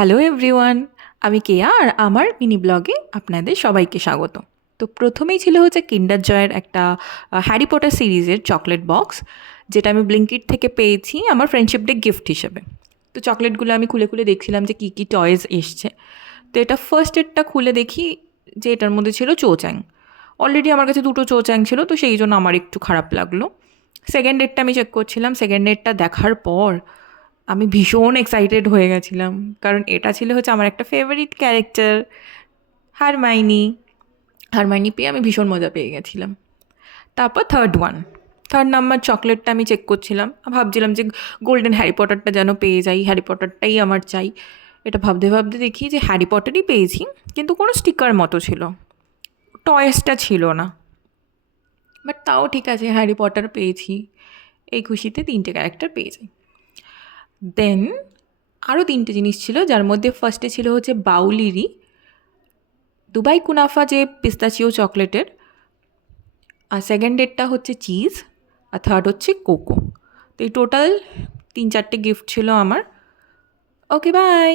Hello everyone, আমি কেয়া আর আমার mini ব্লগে আপনাদের সবাইকে স্বাগত। তো প্রথমেই ছিল হচ্ছে কিন্ডার জয়ের একটা হ্যারি পটার সিরিজের চকলেট বক্স, যেটা আমি ব্লিঙ্কিট থেকে পেয়েছি আমার ফ্রেন্ডশিপ ডে গিফট হিসেবে। তো চকলেটগুলো আমি খুলে খুলে দেখছিলাম যে কী কী টয়েস এসছে। তো এটা ফার্স্ট এডটা খুলে দেখি যে এটার মধ্যে ছিল চোচাং। অলরেডি আমার কাছে দুটো চোচাং ছিল, তো সেই জন্য আমার একটু খারাপ লাগলো। সেকেন্ড ডেটটা আমি চেক করছিলাম, সেকেন্ড ডেটটা দেখার পর আমি ভীষণ এক্সাইটেড হয়ে গেছিলাম, কারণ এটা ছিল হচ্ছে আমার একটা ফেভারিট ক্যারেক্টার, হারমাইনি। হারমাইনি পেয়ে আমি ভীষণ মজা পেয়ে গেছিলাম। তারপর থার্ড নাম্বার চকলেটটা আমি চেক করছিলাম, ভাবছিলাম যে গোল্ডেন হ্যারি পটারটা যেন পেয়ে যাই, হ্যারি পটারটাই আমার চাই। এটা ভাবতে ভাবতে দেখি যে হ্যারি পটারই পেয়েছি, কিন্তু কোনো স্টিকার মতো ছিল, টয়েসটা ছিল না। বাট তাও ঠিক আছে, হ্যারি পটার পেয়েছি, এই খুশিতে তিনটে ক্যারেক্টার পেয়ে যাই। দেন আরও তিনটে জিনিস ছিল, যার মধ্যে ফার্স্টে ছিল হচ্ছে বাউলিরি দুবাই কুনাফা, যে পিস্তাচিও চকলেটের। আর সেকেন্ড ডেটটা হচ্ছে চিজ, আর থার্ড হচ্ছে কোকো। তো এই টোটাল 3-4টে গিফট ছিল আমার। ওকে, বাই।